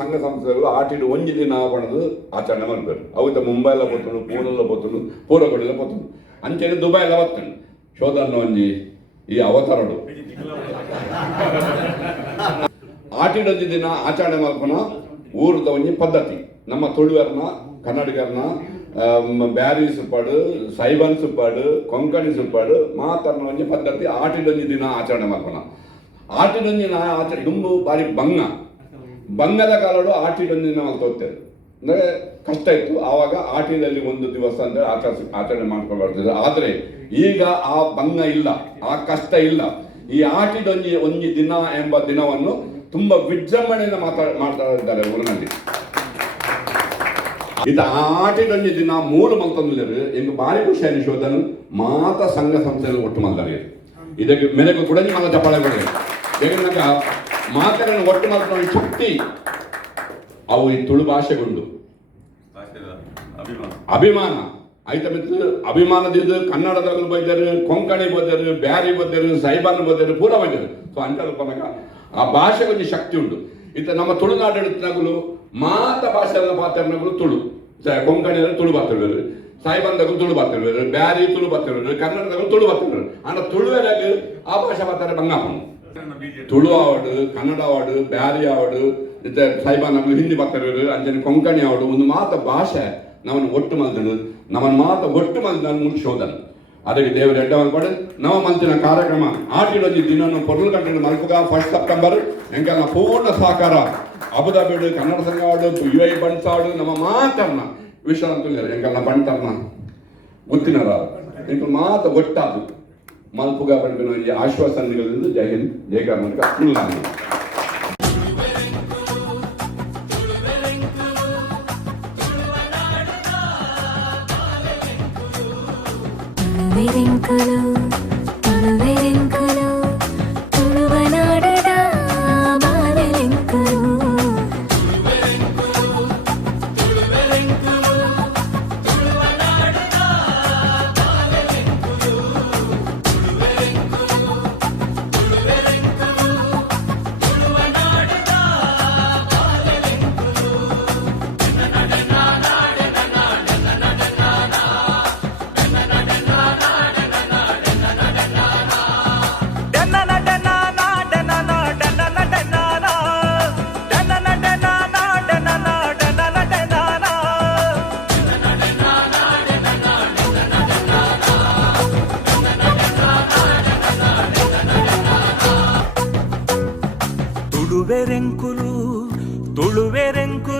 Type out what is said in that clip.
ಸಂಘ ಸಂಸ್ಥೆಗಳು ಆಟಿಡು ಒಂಜಿ ದಿನ ಪಣದು ಆಚರಣೆ ಮಾಡ್ತಾರೆ. ಅವಿತ ಮುಂಬೈಲ ಪೋತುಂಡು, ಪೂನೆಲ್ಲ ಪೋತುಂಡು, ಪೂರಕೊಡಿಲ ಪೋತುಂಡು, ಅಂಚನೆ ದುಬೈಲ ಬತ್ತಂಡು ಶೋಧನ ಒಂಜಿ ಈ ಅವತಾರಡು ಆಟಿಡೊಂಜಿ ದಿನ ಆಚರಣೆ ಮಾಡ್ಕೊಣ ಊರದ ಒಂಜಿ ಪದ್ಧತಿ. ನಮ್ಮ ತುಳುವರ್ನ ಕನ್ನಡಿಗರ್ನ ಬ್ಯಾರಿ ಸುಪ್ಪಾಡು, ಸೈಬನ್ ಸುಪ್ಪಾಡು, ಕೊಂಕಣಿ ಸುಪ್ಪಾಡು ಮಾತರ್ನ ಒಂಜಿ ಪದ್ಧತಿ ಆಟಿಡೊಂಜಿ ದಿನ ಆಚರಣೆ ಮಾಡ್ಕೊಣ. ಆಟಿಡೊಂಜಿ ದಿನ ಆಚರಣೆ ದುಂಬು ಬಾರಿ ಬಂಗದ ಕಾಲಡು ಆಟಿಡೊಂಜಿ ದಿನ ಅಂತ ಹೋಗ್ತೇವೆ. ಅಂದರೆ ಕಷ್ಟ ಇತ್ತು ಆವಾಗ ಆಟಿದಲ್ಲಿ ಒಂದು ದಿವಸ ಅಂದರೆ ಆಚರಣೆ ಮಾಡ್ಕೊಂಡು ಬರ್ತಿದ್ರು. ಆದರೆ ಈಗ ಆ ಭಂಗ ಇಲ್ಲ, ಆ ಕಷ್ಟ ಇಲ್ಲ. ಈ ಒಂಜಿ ದಿನ ಎಂಬ ದಿನವನ್ನು ತುಂಬ ವಿಜೃಂಭಣೆಯಿಂದ ಮಾತಾಡಿದ್ದಾರೆ ಊರಿನಲ್ಲಿ. ಇದು ಆಟಿಡೊಂಜಿ ದಿನ ಮೂಲ ಮಲ್ತಂದ್ರೆ ಎಂಗೆ ಭಾರಿ ಖುಷಿ ಅನಿಸೋದನ್ನು ಮಾತ ಸಂಘ ಸಂಸ್ಥೆಯಲ್ಲಿ ಒಟ್ಟು ಮಲ್ದಾರೆ. ಇದಕ್ಕೆ ಮೆರೆಗೂ ಕೂಡ ನಿಮ್ಮ ಚಪ್ಪಾಳೆ ಕೊಡಿ. ಯಾಕಂದ್ರೆ ಮಾತನ್ನು ಒಟ್ಟು ಮಾತ್ರ ಶಕ್ತಿ ಅವು ಈ ತುಳು ಭಾಷೆಗೊಂಡು ಅಭಿಮಾನ ಆಯ್ತಾ ಬಿತ್ತು. ಅಭಿಮಾನದಿಂದ ಕನ್ನಡದಲ್ಲಿ ಬೈದರು, ಕೊಂಕಣಿ ಬೈದರು, ಬ್ಯಾರಿ ಬೈದರು, ಸೈಬಾನ್ ಬೈದರು, ಪೂರ ಬೈದರು. ಸೊ ಅಂಚಲು ಪನಕ ಆ ಭಾಷೆಗೆ ಒಂದು ಶಕ್ತಿ ಉಂಟು. ಇತ್ತ ನಮ್ಮ ತುಳುನಾಡಿನಗಳು ಮಾತ ಭಾಷೆಯ ಪಾತ್ರಗಳು ತುಳು, ಕೊಂಕಣಿಯಲ್ಲಿ ತುಳು ಬಾತಿರ್ಬೇಕು, ಸಾಯಿಬಂದಾಗಲು ತುಳು ಬಾತಿರ್ಬೇಕು, ಬ್ಯಾರಿ ತುಳು ಬಾತಿರ್ಬೇಕು, ಕನ್ನಡದಾಗಲು ತುಳು ಬಾತಿರ್ಬೇಕು. ಆನ ತುಳುವೆರಾಗ ಆ ಭಾಷೆ ಬಾತಾರೆ ಬಂಗಾಪನು. ತುಳು ಆವಡು, ಕನ್ನಡ ಆವಡು, ಬ್ಯಾರಿ ಆವಡು, ಇತ್ತೆ ಸಾಯಿಬಾನ್ ಹಿಂದಿ ಬಾತಿರ್ಬೇಕು, ಅಂಚನೆ ಕೊಂಕಣಿ ಆವಡು ಒಂದು ಮಾತ ಭಾಷೆ ನಮ್ಮನ್ನು ಒಟ್ಟು ಮಲ್ದನು, ನಮ್ಮನ್ನು ಮಾತ ಒಟ್ಟು ಮಲ್ದನು ಮುಗಿಸೋದನು. ಅದಕ್ಕೆ ದೇವರು ಎಡ್ಡವನ್ನು ಪಡೆ ನವ ಮಂತಿನ ಕಾರ್ಯಕ್ರಮ ಆಟಿಡೊಂಜಿ ದಿನವನ್ನು ಪೊರ್ಲು ಕಂಟಿನ ಮಲ್ಪುಗ 1 ಸೆಪ್ಟೆಂಬರ್ ಎಂಕಲ್ನ ಪೂರ್ಣ ಸಹಕಾರ ಅಬುದಾಬಿಡು ಕನ್ನಡ ಸಂಘ ಆಡು UAE ಬಣ್ಸಾಡು ನಮ್ಮ ಮಾತರ್ನ ವಿಷಯ ಅಂತಂದ್ರೆ ಎಂಕಲ್ನ ಬಂಟರ್ನ ಗೊತ್ತಿನರ ಎಂಕಲ್ ಮಾತ ಒಟ್ಟಾದು ಮಲ್ಪುಗ ಬಂಡಿನ ಆಶ್ವಾಸನೆಗಳಿಂದ ಜೈ ಹಿಂದ್ ಜೈ ಕರ್ನಾಟಕ ತುಳುನಾಡು. ತುಳುವೆರೆಂಕುಲು ತುಳುವೆರೆಂಕುಲು ತುಳುವನಾಡದ ಬಾವೆಲೆಂಕುಲು ತುಳುವೆರೆಂಕುಲು ತುಳುವೆರೆಂಕುಲು